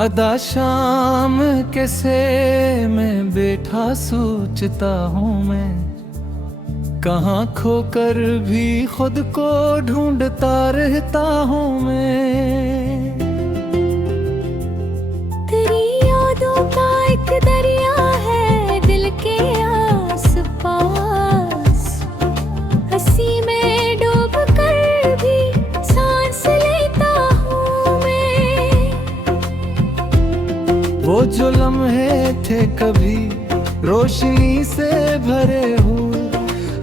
अदा शाम कैसे मैं बैठा सोचता हूँ मैं, कहाँ खोकर भी खुद को ढूंढता रहता हूँ मैं। तेरी यादों का एक दरिया है दिल के आस पास, हंसी में डूब कर भी सांस लेता हूँ मैं। वो जो लम्हे थे कभी रोशनी से भरे हुए,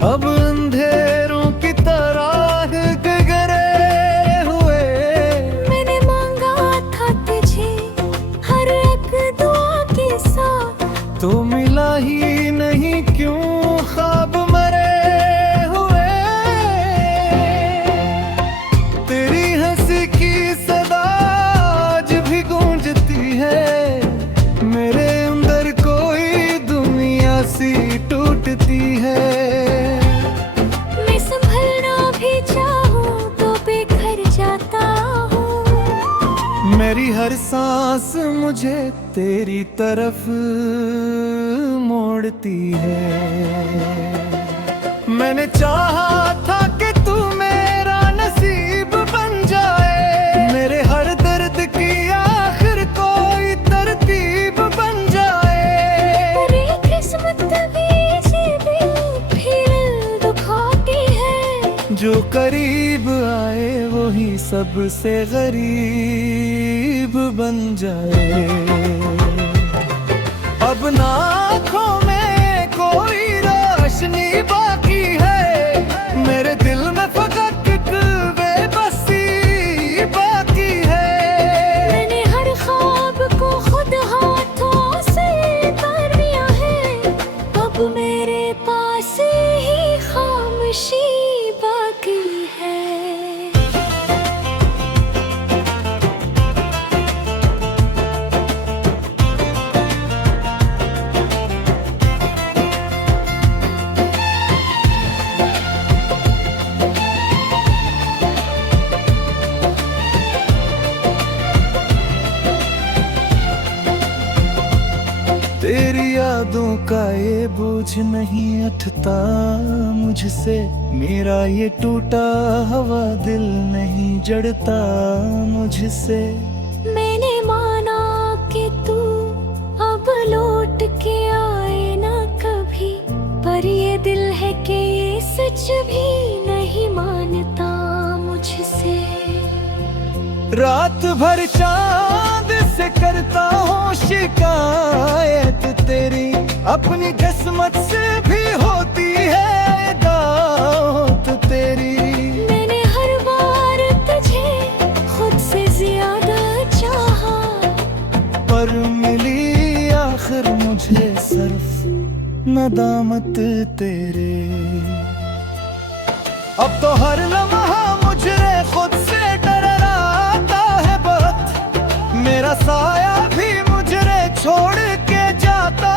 अब अंधेरों की तरह गहरे हुए। मैंने मांगा था तुझे हर एक दुआ के साथ, तो मिला ही नहीं क्यों ख्वाब मरे हुए। तेरी हंसी की सदा आज भी गूंजती है, मेरे अंदर कोई दुनिया सी टूटती है। मैं संभलना भी चाहूँ तो बेघर जाता हूँ। मेरी हर सांस मुझे तेरी तरफ मोड़ती है। मैंने चाहा था कि तू मेरा नसीब बन जाए, मेरे हर दर्द की आखिर कोई तरतीब बन जाए। तेरी किस्मत भी फिर दुखाती है, जो करीब आए वही सबसे गरीब बन जाए। अब ना आँखों में कोई रोशनी बाकी है, मेरे दिल में फकत एक बेबसी बाकी है। मैंने हर ख्वाब को खुद हाथों से उतार दिया है, अब मेरे पास ही खामोशी बाकी है। तेरी यादों का ये बोझ नहीं उठता मुझसे, मेरा ये टूटा हुआ दिल नहीं जड़ता मुझसे। मैंने माना कि तू अब लौट के आए ना कभी, पर ये दिल है कि ये सच भी नहीं मानता मुझसे। रात भर चांद से करता हूँ शिकायत तेरी, अपनी किस्मत से भी होती है दावत तेरी। मैंने हर बार तुझे खुद से ज्यादा चाहा, पर मिली आखिर मुझे सिर्फ नदामत तेरे। अब तो हर लम्हा मुझे खुद से डराता है बहुत, मेरा साया भी मुझे छोड़ के जाता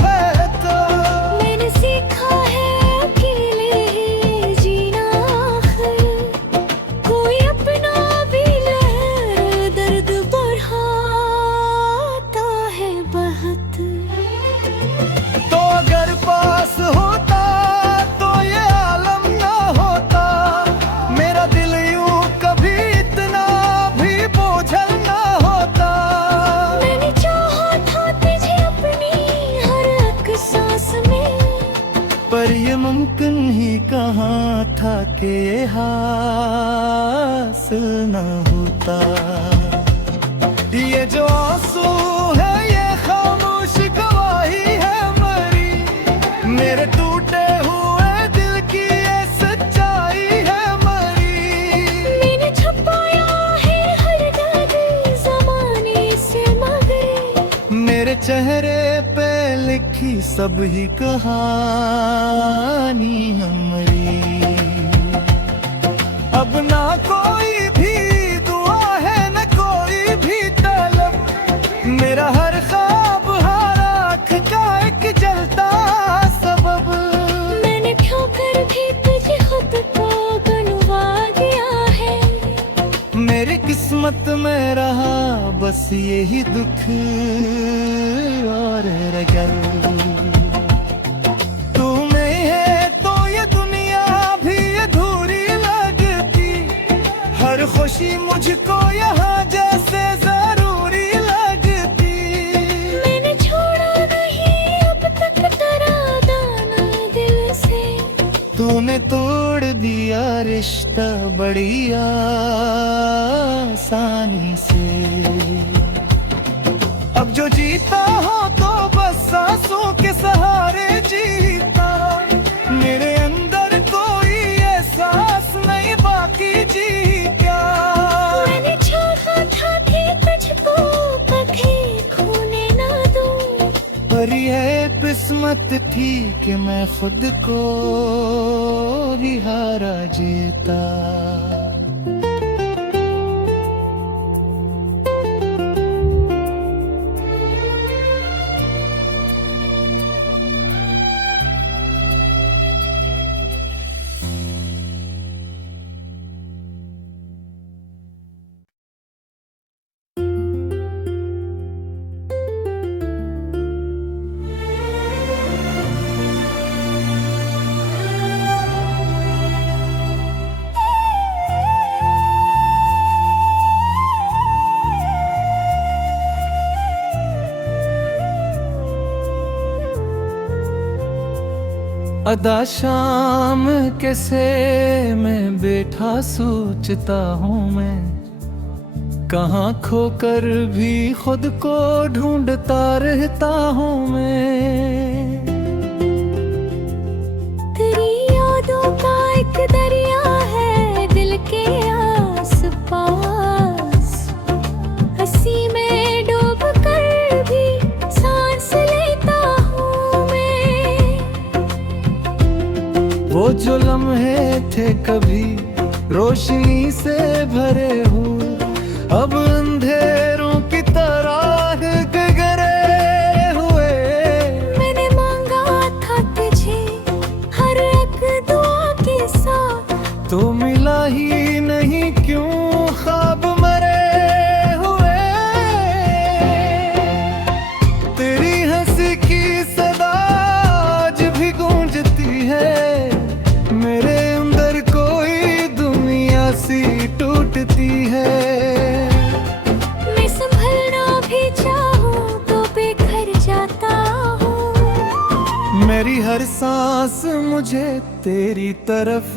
है तो। मैंने सीखा है अकेले ही जीना आखिर, कोई अपना भी लहर दर्द बढ़ाता है बहुत। तो अगर पास होता तो ये आलम ना होता, मेरा दिल यूं कभी इतना भी बोझल ना होता। मैंने चाहा था तुझे अपनी हर एक सांस में, पर ये मुमकिन ही कहाँ था कि ये हासिल ना होता। ये जो आंसू है ये खामोश गवाही है मरी, मेरे टूटे हुए दिल की ये सच्चाई है मरी। मैंने छुपाया है हर दर्द ज़माने से मगर, मेरे चेहरे पे लिखी सब ही कहानी हमारी। अब ना कोई भी दुआ है न कोई भी तलब, मेरा हर ख्वाब हर आँख का एक जलता सबब। मैंने ठोकर भी तुझे खुद को गलवा दिया है, मेरी किस्मत किस्मत में रहा बस यही दुख और रगल। तू नहीं है तो ये दुनिया भी अधूरी लगती, हर खुशी मुझको यहाँ जैसे जरूरी लगती। मैंने छोड़ा नहीं अब तक तराना दिल से, तूने तोड़ दिया रिश्ता बड़ी आसानी से। अब जो जीता हो तो बस सांसों के सहारे जीता, मेरे अंदर कोई एहसास नहीं बाकी जी क्या। मैंने चाहा था कि तुझको कभी खोने ना दूं, पर यह किस्मत थी कि मैं खुद को ही हारा जीता। अदा शाम कैसे मैं बैठा सोचता हूँ मैं, कहाँ खोकर भी खुद को ढूंढता रहता हूँ मैं। तेरी यादों का एक दरिया है दिल के आस पास, हंसी में डूब कर भी सांस लेता हूँ मैं। वो जो लम्हे थे कभी रोशनी से भरे हुए, अब अंधेरों की तरह गहरे हुए। मैंने मांगा था तुझे हर एक दुआ के साथ, तो मिला ही नहीं क्यों ख्वाब मरे हुए। तेरी हंसी की सदा आज भी गूंजती है, मेरे अंदर कोई दुनिया सी टूटती है। मैं संभलना भी चाहूँ तो बेघर जाता हूँ, मेरी हर सांस मुझे तेरी तरफ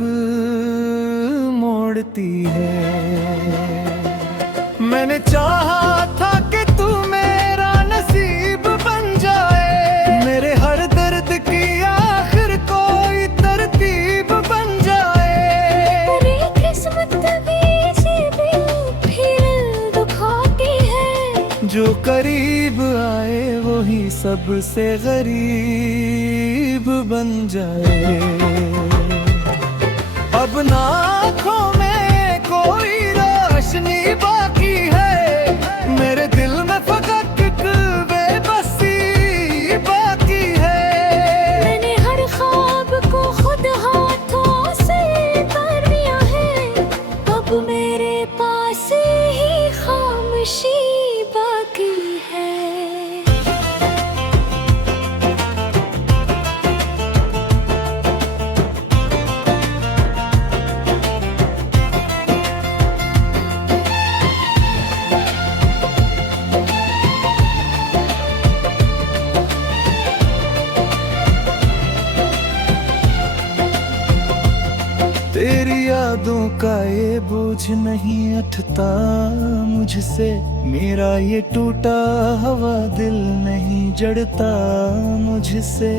मोड़ती है। मैंने चाहा था कि तू मेरा नसीब बन जाए, मेरे हर दर्द की आखिर कोई तरतीब बन जाए। तेरी किस्मत भी ऐसी फिर दुखाती है, जो करीब आए वही सबसे गरीब बन जाए। अब ना आँखों में कोई रोशनी बाकी है, मेरे दिल में फकत एक बेबसी बाकी है। मैंने हर ख्वाब को खुद हाथों से कर दिया है, अब मेरे पास ही खामोशी बाकी है। तेरी यादों का ये बोझ नहीं उठता मुझसे, मेरा ये टूटा हवा दिल नहीं जड़ता मुझसे।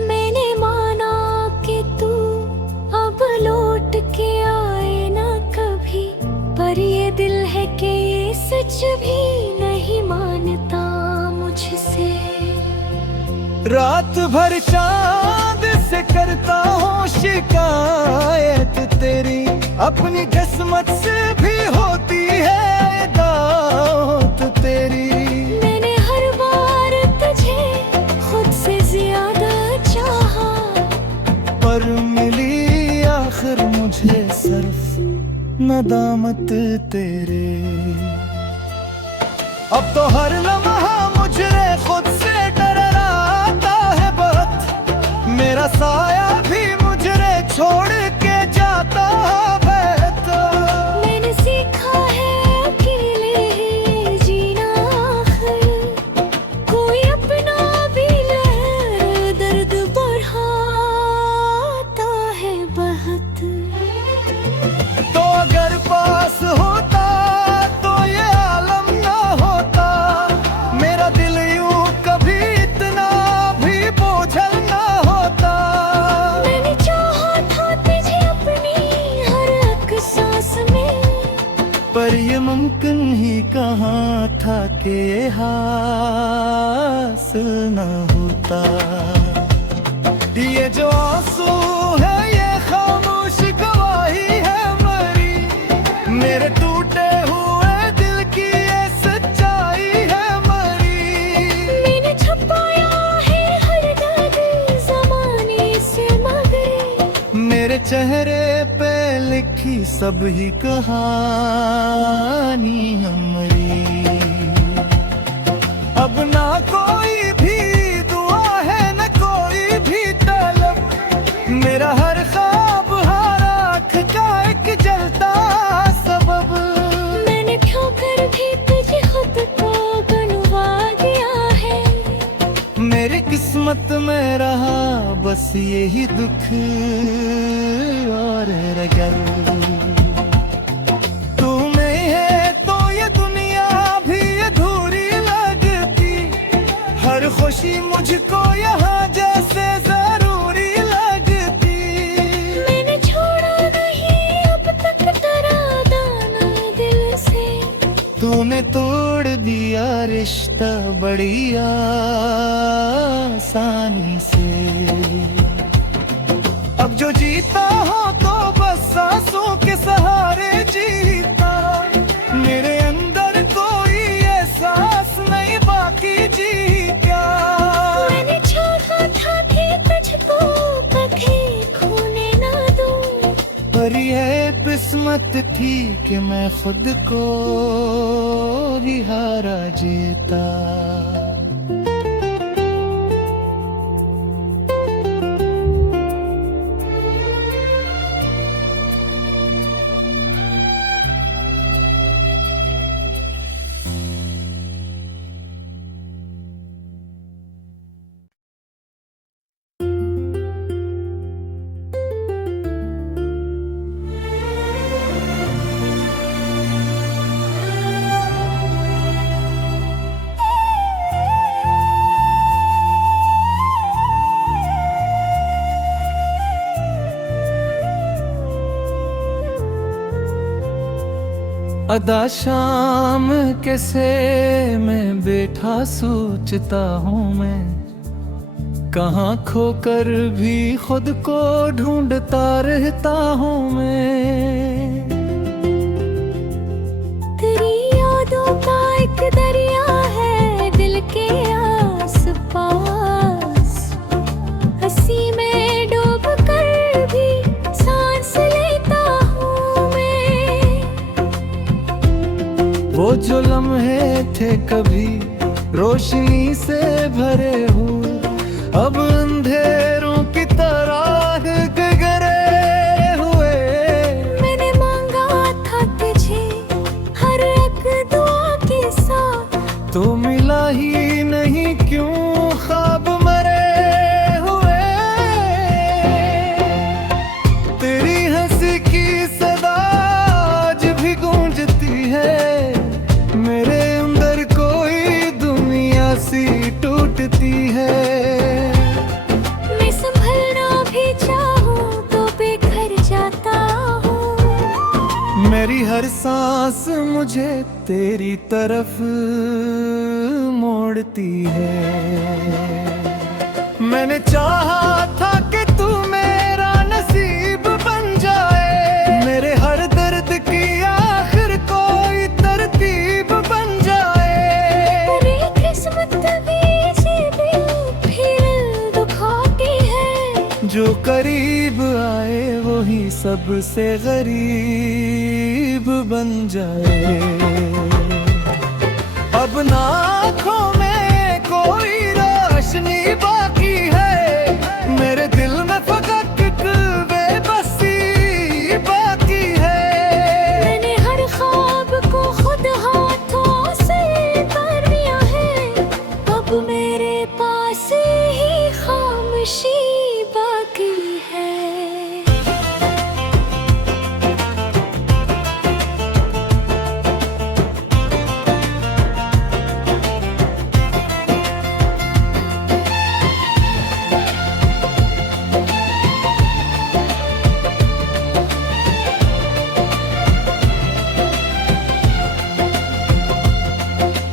मैंने माना कि तू अब लौट के आए ना कभी, पर ये दिल है कि ये सच भी नहीं मानता मुझसे। रात भर चांद से करता हूँ शिकायत तेरी, अपनी किस्मत से भी होती है दावत तेरी। मैंने हर बार तुझे खुद से ज्यादा चाहा, पर मिली आखिर मुझे सिर्फ नदामत तेरे। अब तो हर लम्हा मुझे खुद से डराता है बहुत, मेरा साया भी मुझे छोड़ के जाता है तो। मैंने सीखा है अकेले ही जीना, कोई अपना भी लहर दर्द बढ़ाता है बहुत। तो अगर पास होता तो ये आलम ना होता, मेरा दिल यूं कभी इतना भी बोझल ना होता। मैंने चाहा था तुझे अपनी हर एक सांस में, पर ये मुमकिन ही कहाँ था कि ये हासिल ना होता। ये जो आंसू है ये खामोश गवाही है मरी, मेरे टूटे हुए दिल की ये सच्चाई है मरी। मैंने छुपाया है हर दर्द ज़माने से, मगर मेरे चेहरे पे लिखी सब ही कहानी हमारी। अब ना कोई भी दुआ है न कोई भी तलब, मेरा हर ख्वाब हर आँख का एक जलता सबब। मैंने ठोकर भी तुझे खुद को बनवा दिया है, मेरी किस्मत में रहा बस यही दुख और रगल। तू नहीं है तो ये दुनिया भी अधूरी लगती, हर खुशी मुझको यहाँ जैसे जरूरी लगती। मैंने छोड़ा नहीं अब तक तेरा दाना दिल से, तूने तोड़ दिया रिश्ता बड़ी आसानी से। अब जो जीता हो तो बस सांसों के सहारे जीता, मेरे अंदर कोई एहसास नहीं बाकी जी क्या। मैंने चाहा था कि तुझको कभी खोने ना दूं, पर ये किस्मत थी कि मैं खुद को ही हारा जीता। अदा शाम कैसे मैं बैठा सोचता हूँ मैं, कहाँ खोकर भी खुद को ढूंढता रहता हूँ मैं। तेरी यादों का एक दरिया है दिल के आस पास, हंसी में डूब कर भी सांस लेता हूँ मैं। वो जो लम्हे थे कभी रोशनी से भरे हुए, अब अंधेरों की तरह गहरे हुए। मैंने मांगा था तुझे हर एक दुआ के साथ, तो मिला ही नहीं क्यों ख्वाब मरे हुए। तेरी हंसी की सदा आज भी गूंजती है, मेरे अंदर कोई दुनिया सी टूटती है। मैं संभलना भी चाहूँ तो बेघर जाता हूँ, मेरी हर सांस मुझे तेरी तरफ मोड़ती है। मैंने चाहा था कि तू मेरा नसीब बन जाए, मेरे हर दर्द की आखिर कोई तरतीब बन जाए। पर ये किस्मत भी ऐसे भी फिर दुखाती है, जो करी करीब आए वही सबसे गरीब बन जाए। अब ना आँखों में कोई रोशनी बाकी है, मेरे दिल में फकत एक बेबसी बाकी है। मैंने हर ख्वाब को खुद हाथों से कर दिया है, अब मेरे पास ही खामोशी बाकी है।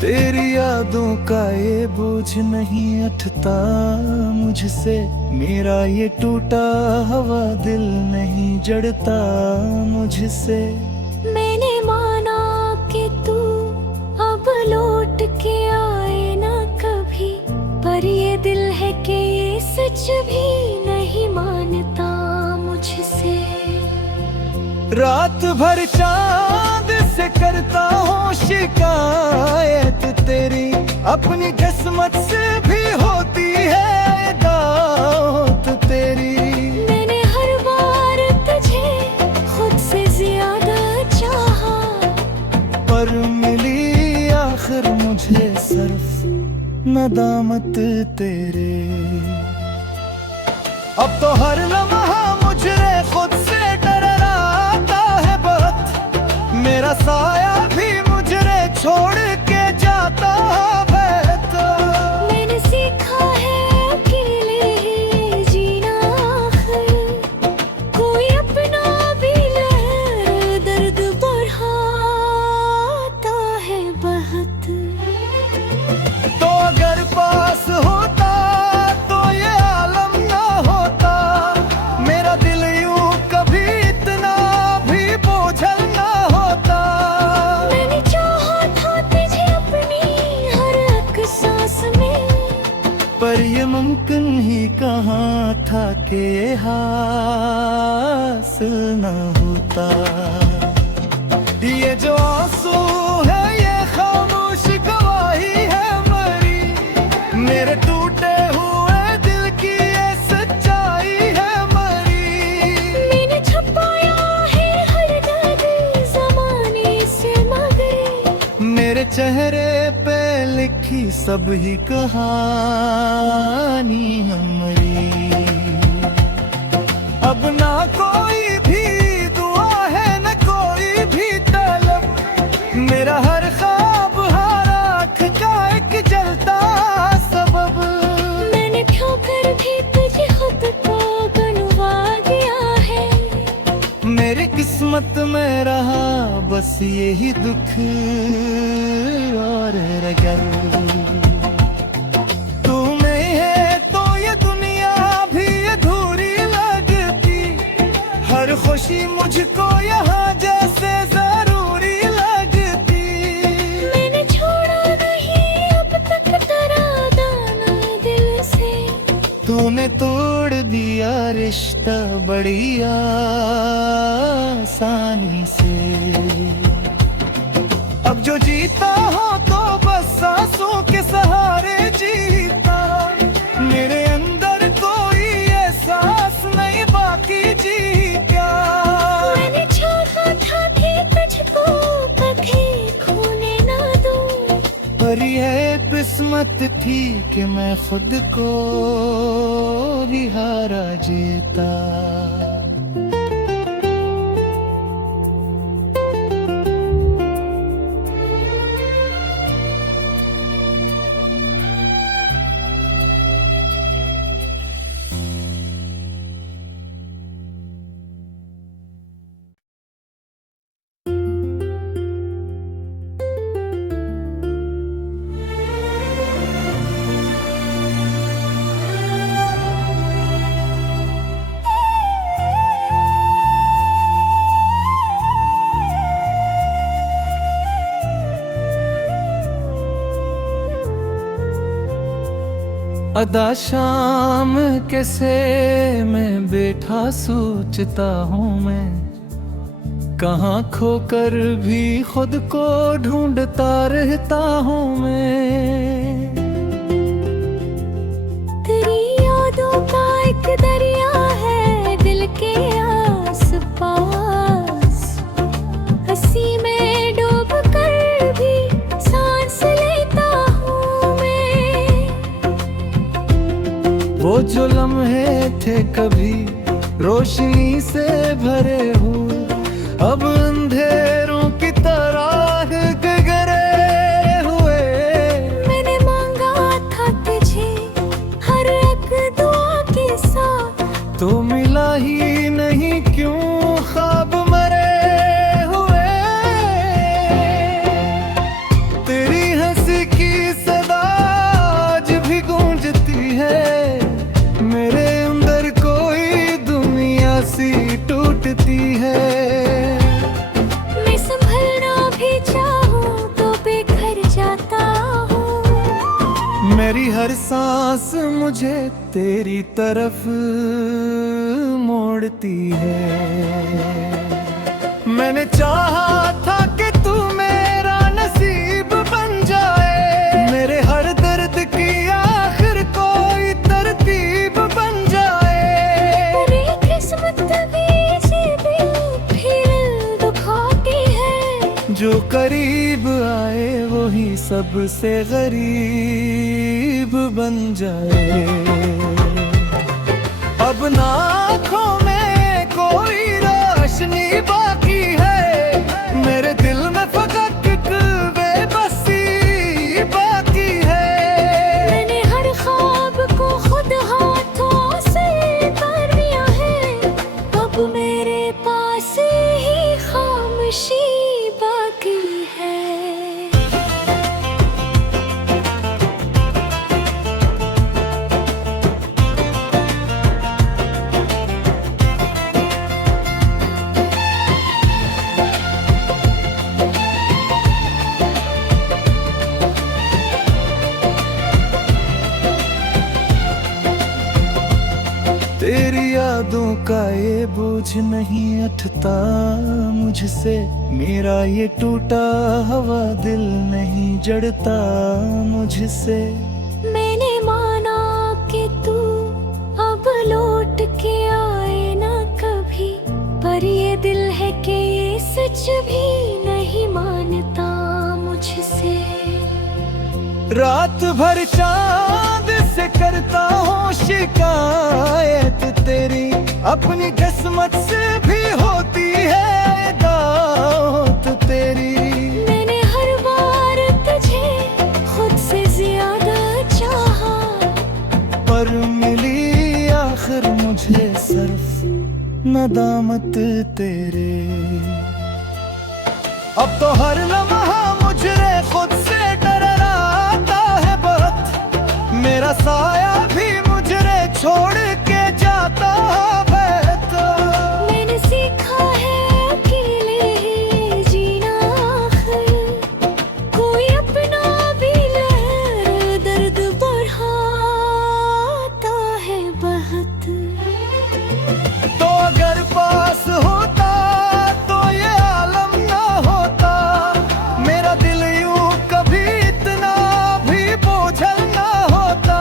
तेरी यादों का ये बोझ नहीं उठता मुझसे, मेरा ये टूटा हुआ दिल नहीं जड़ता मुझसे। मैंने माना कि तू अब लौट के आए ना कभी, पर ये दिल है कि ये सच भी नहीं मानता मुझसे। रात भर चांद से करता हूँ शिकायत तेरी, अपनी किस्मत से भी होती है दावत तेरी। मैंने हर बार तुझे खुद से ज्यादा चाहा, पर मिली आखिर मुझे सिर्फ नदामत तेरे। अब तो हर लम्हा मुझे खुद से डराता है बहुत, मेरा साया भी मुझे छोड़ के जाता है तो। मैंने सीखा है अकेले ही जीना आखिर, कोई अपना भी लहर दर्द बढ़ाता है बहुत। तो अगर पास होता तो ये आलम ना होता, मेरा दिल यूं कभी इतना भी बोझल ना होता। मैंने चाहा था तुझे अपनी हर एक सांस में, पर ये मुमकिन ही कहाँ था कि ये हासिल ना होता। ये जो आंसू है ये खामोश गवाही है मरी, मेरे टूटे हुए दिल की ये सच्चाई है मरी। मैंने छुपाया है हर दर्द ज़माने से, मगर मेरे चेहरे पे लिखी सब ही कहानी हमारी। अब ना कोई भी दुआ है न कोई भी तलब, मेरा हर ख्वाब हर आँख का एक जलता सबब। मैंने ठोकर भी तुझे खुद को बनवा दिया है, मेरी किस्मत में रहा बस यही दुख और रगल। तू नहीं है तो ये दुनिया भी अधूरी लगती, हर खुशी मुझको यहाँ जैसे जरूरी लगती। मैंने छोड़ा नहीं अब तक तेरा दाना दिल से, तूने तोड़ दिया रिश्ता बड़ी आसानी से। अब जो जीता हो तो बस सांसों के सहारे जीता, मेरे अंदर कोई एहसास नहीं बाकी जी क्या। मैंने चाहा था कि तुझको कभी खोने ना दूं, पर यह किस्मत थी कि मैं खुद को भी हारा जीता। अदा शाम कैसे मैं बैठा सोचता हूँ मैं, कहाँ खोकर भी खुद को ढूंढता रहता हूँ मैं। तेरी यादों का एक दरिया है दिल के आस पास, हंसी में डूब कर भी सांस लेता हूँ मैं। वो जो लम्हे थे कभी रोशनी से भरे हुए, अब अंधेरों की तरह गहरे हुए। मैंने मांगा था तुझे हर एक दुआ के साथ, तो मिला ही नहीं क्यों ख्वाब मरे हुए। तेरी हंसी की सदा आज भी गूंजती है, मेरे अंदर कोई दुनिया सी टूटती है। मैं संभलना भी चाहूं तो बेघर जाता हूँ। मेरी हर सांस मुझे तेरी तरफ मोड़ती है। मैंने चाहा था कि तू मेरा नसीब बन जाए, मेरे हर दर्द की आखिर कोई तरतीब बन जाए। तेरी किस्मत भी ऐसी फिर दुखाती है, जो करीब आए वही सबसे गरीब बन जाए। अब ना आँखों में कोई रोशनी बाकी है, मेरे दिल में फकत एक बेबसी बाकी है। मैंने हर ख्वाब को खुद हाथों से कर दिया है, अब मेरे पास ही खामोशी बाकी है। तेरी यादों का ये बोझ नहीं उठता मुझसे, मेरा ये टूटा हुआ दिल नहीं जड़ता मुझसे। मैंने माना कि तू अब लौट के आए ना कभी, पर ये दिल है कि ये सच भी नहीं मानता मुझसे। रात भर चांद से करता हूँ शिकायत तेरी, अपनी किस्मत से भी होती है दावत तेरी। मैंने हर बार तुझे खुद से ज्यादा चाहा, पर मिली आखिर मुझे सिर्फ नदामत तेरे। अब तो हर लम्हा मुझे खुद से डराता है बहुत, मेरा साया भी मुझे छोड़ के जाता है तो। मैंने सीखा है अकेले ही जीना आखिर, कोई अपना भी लहर दर्द बढ़ाता है बहुत। तो अगर पास होता तो ये आलम ना होता, मेरा दिल यूं कभी इतना भी बोझल ना होता।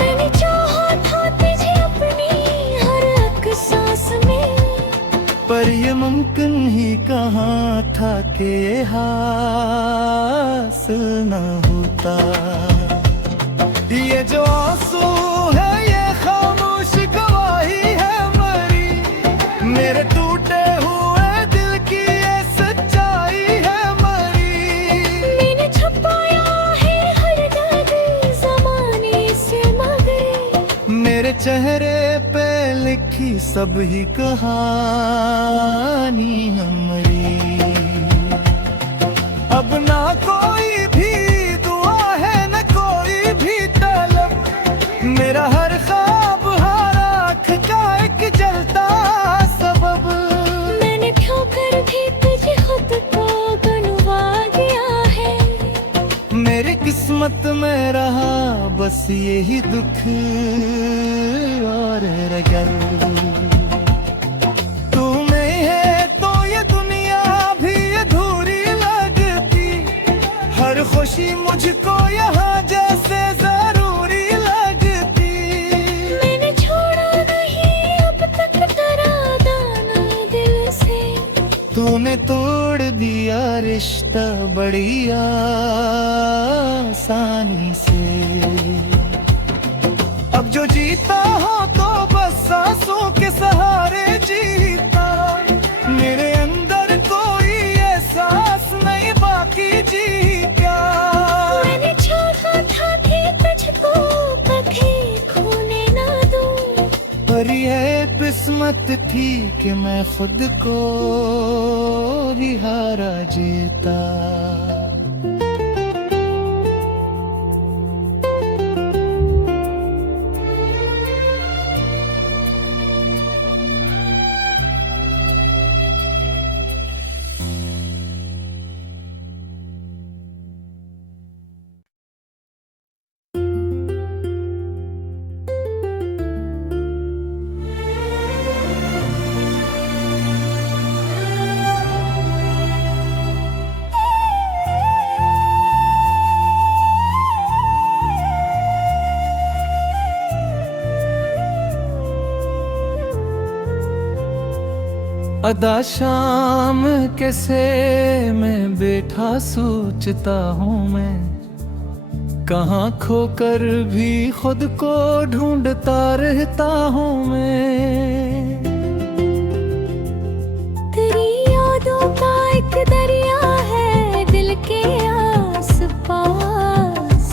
मैंने चाहा था तुझे अपनी हर एक सांस में, पर ये मुमकिन ही कहाँ था कि ये हासिल ना होता। ये जो आंसू है ये खामोश गवाही है मरी, मेरे टूटे हुए दिल की ये सच्चाई है मरी। मैंने छुपाया है हर दर्द ज़माने से मगर, मेरे चेहरे पे लिखी सब ही कहानी हमारी। अब ना कोई भी दुआ है न कोई भी तलब, मेरा हर ख्वाब हर आँख का एक जलता सबब। मैंने ठोकर भी तुझे खुद को गनवा दिया है, मेरी किस्मत में रहा बस बस यही दुख और रगल। तू नहीं है तो ये दुनिया भी अधूरी लगती, हर खुशी मुझको यहाँ जैसे जरूरी लगती। मैंने छोड़ा नहीं अब तक तेरा दाना दिल से, तूने तोड़ दिया रिश्ता बड़ी आसानी से। अब जो जीता हो तो बस सांसों के सहारे जीता, मेरे अंदर कोई एहसास नहीं बाकी जी क्या। मैंने चाहा था कि तुझको कभी खोने ना दूं, पर यह किस्मत थी कि मैं खुद को ही हारा जीता। अदा शाम कैसे मैं बैठा सोचता हूँ मैं, कहाँ खोकर भी खुद को ढूंढता रहता हूँ मैं। तेरी यादों का एक दरिया है दिल के आस पास,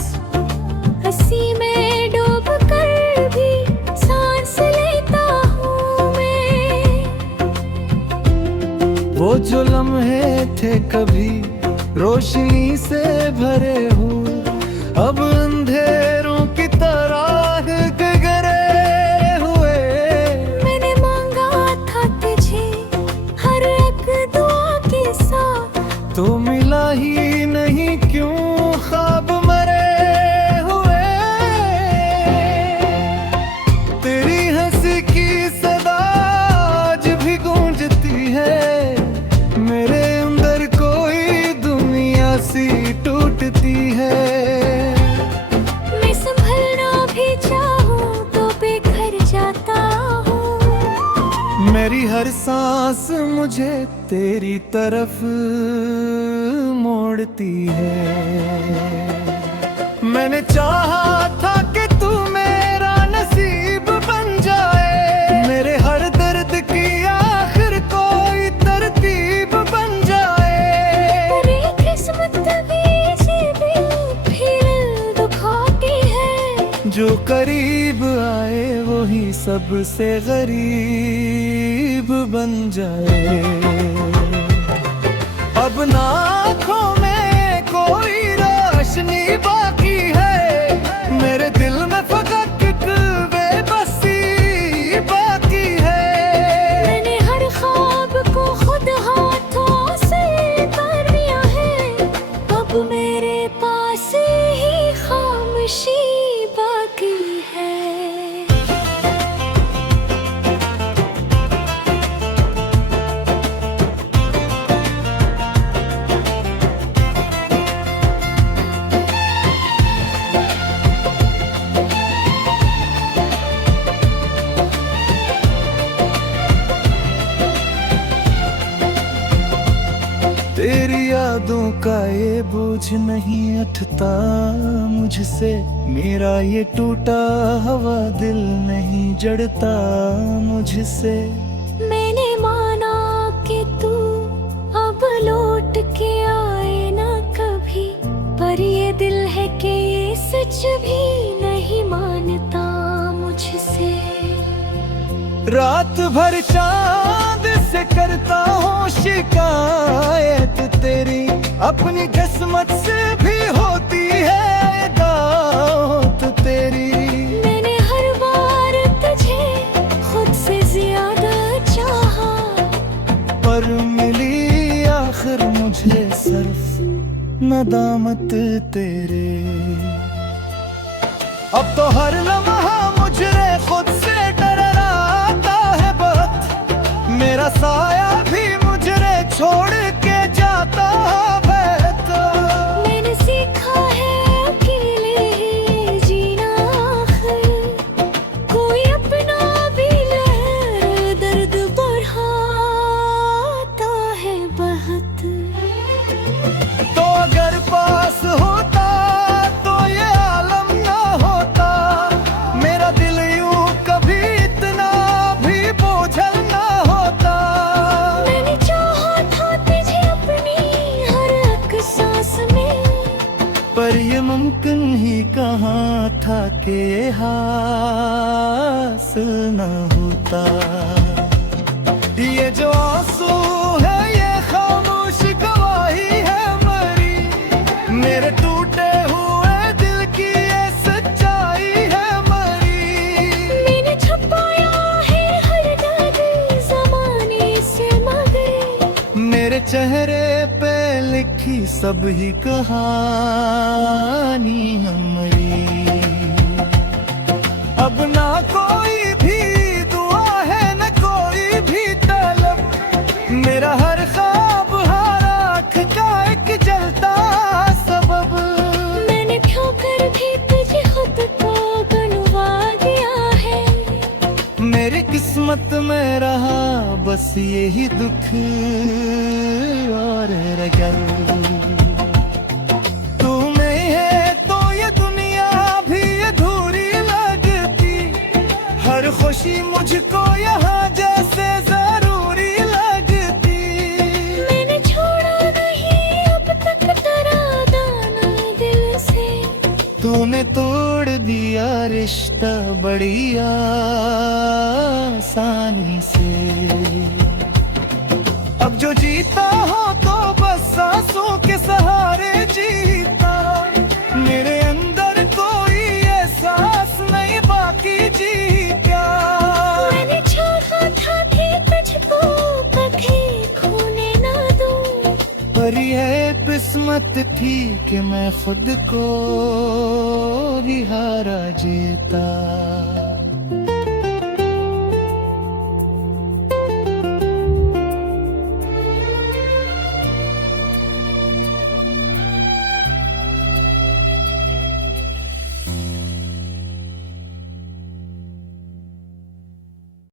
हंसी में डूब कर भी सांस लेता हूँ मैं। वो जो लम्हे थे कभी रोशनी से भरे हुए, अब अंधेरों की तरह गहरे हुए। मैंने मांगा था तुझे हर एक दुआ के साथ, तो मिला ही नहीं क्यों ख्वाब मरे हुए। तेरी हंसी की सदा आज भी गूंजती है, मेरे अंदर कोई दुनिया सी टूटती है। मैं संभलना भी चाहूं तो बिखर जाता हूँ, मेरी हर सांस मुझे तेरी तरफ मोड़ती है। मैंने चाहा था कि तू मेरा नसीब बन जाए, मेरे हर दर्द की आखिर कोई तरतीब बन जाए। पर ये किस्मत भी से दिल दुखाती है, जो करीब आए वही सबसे गरीब बन जाए। अब ना आँखों में कोई रोशनी बाकी है, मेरे दिल में फकत एक बेबसी बाकी है। मैंने हर ख्वाब को खुद हाथों से कर लिया है, अब मेरे पास ही खामोशी बाकी है। तेरी यादों का ये बोझ नहीं उठता मुझसे, मेरा ये टूटा हवा दिल नहीं जड़ता मुझसे। मैंने माना कि तू अब लौट के आए ना कभी, पर ये दिल है कि ये सच भी नहीं मानता मुझसे। रात भर चांद से करता हूँ शिकायत तेरी, अपनी किस्मत से भी होती है दावत तेरी। मैंने हर बार तुझे खुद से ज्यादा चाहा, पर मिली आखिर मुझे सिर्फ नदामत तेरे। अब तो हर लम्हा मुझे खुद से डराता है बहुत, मेरा साया भी मुझे छोड़ के जाता है तो। मैंने सीखा है अकेले ही जीना आखिर, कोई अपना भी लहर दर्द बढ़ाता है बहुत। तो अगर पास होता तो ये आलम ना होता, मेरा दिल यूं कभी इतना भी बोझल ना होता। मैंने चाहा था तुझे अपनी हर एक सांस में, पर ये मुमकिन ही कहाँ था कि ये हासिल ना होता। ये जो आंसू है ये खामोश गवाही है मरी, मेरे टूटे हुए दिल की ये सच्चाई है मरी। मैंने छुपाया है हर दर्द ज़माने से मगर, मेरे चेहरे पे लिखी सब ही कहानी हमारी। अब ना कोई भी दुआ है न कोई भी तलब, मेरा हर ख्वाब हर आँख का एक जलता सबब। मैंने ठोकर भी तुझे खुद को गनवा दिया है, मेरी किस्मत में रहा बस यही दुख और रगल। तू नहीं है तो ये दुनिया भी अधूरी लगती, हर खुशी मुझको यहाँ जैसे जरूरी लगती। मैंने छोड़ा नहीं अब तक तेरा दाना दिल से, तूने तोड़ दिया रिश्ता बड़ी आसानी से। अब जो जीता हो तो बस सांसों के सहारे जीता, मेरे अंदर कोई एहसास नहीं बाकी जी क्या। मैंने चाहा था कि तुझको कभी खोने ना दूं, पर ये किस्मत थी कि मैं खुद को ही हारा जीता।